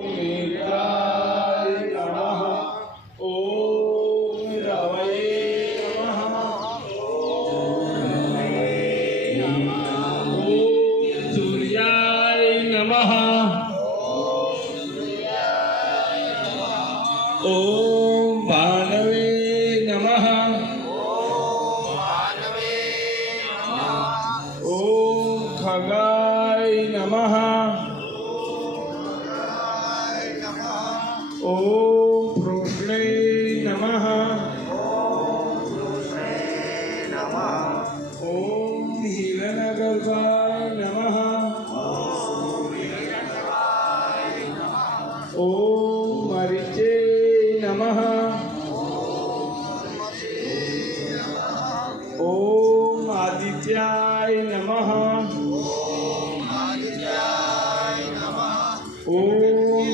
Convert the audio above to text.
नेत्राय नमः। ओम रवये नमः। ओम सूर्याय नमः। ओम भानवे नमः। ओम खगाय नमः। ओम कृष्णे नमः। ओम हिरण्यगर्भाय नमः। ओम मरीचे नमः। ओम आदित्याय नमः। ओम